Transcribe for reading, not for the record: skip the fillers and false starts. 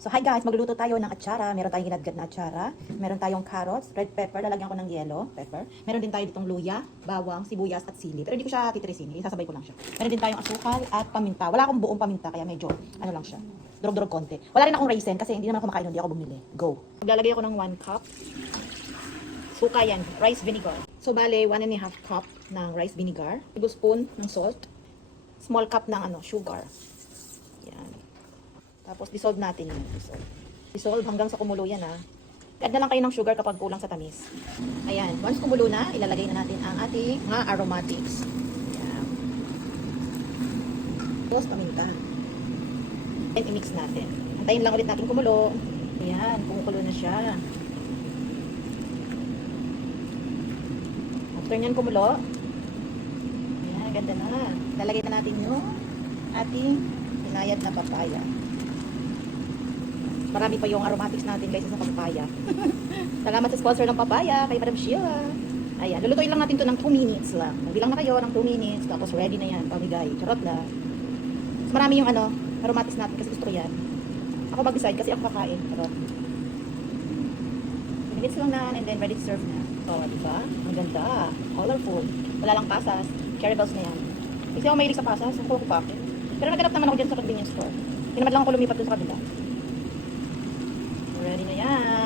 So hi guys, magluluto tayo ng atsara. Meron tayong ginadgad na atsara. Meron tayong carrots, red pepper, lalagyan ko ng yellow pepper. Meron din tayo ditong luya, bawang, sibuyas at sili. Pero hindi ko siya titirisin, isasabay ko lang siya. Meron din tayong asukal at paminta. Wala akong buong paminta kaya medyo ano lang siya. Durog-durog konti. Wala rin akong raisin kasi hindi naman ako kumakain, hindi ako bumili. Go. Maglalagay ako ng 1 cup. Suka yan, rice vinegar. So bale, 1.5 cup ng rice vinegar. 1 spoon ng salt. Small cup ng sugar. Yan. Tapos dissolve natin yun. Dissolve hanggang sa kumulo yan ha. Add na lang kayo ng sugar kapag kulang sa tamis. Ayan. Once kumulo na, ilalagay na natin ang ating mga aromatics. Ayan. Tapos paminta. And i-mix natin. Antayin lang ulit natin kumulo. Ayan. Kumukulo na siya. After nyan kumulo, ayan. Ganda na. Lalagay na natin yung ating inayad na papaya. Marami pa yung aromatics natin guys sa papaya. Salamat sa sponsor ng papaya kay Madam Sheila. Ayan, lulutuin lang natin to ng 2 minutes lang. Magbilang na kayo ng 2 minutes tapos ready na yan. Pamigay, charot lang. Mas marami yung aromatics natin kasi gusto ko yan. Ako mag-decide kasi ako kakain. Charot. 2 minutes lang na and then ready to serve na. So, diba? Ang ganda. Colorful. Wala lang pasas. Cherry bells na yan. Kasi ako mahilig sa pasas. So, kuha ko pa. Pero naghanap naman ako dyan sa convenience store. Tinamad lang ako lumipat dun sa kabila. Ready na yan.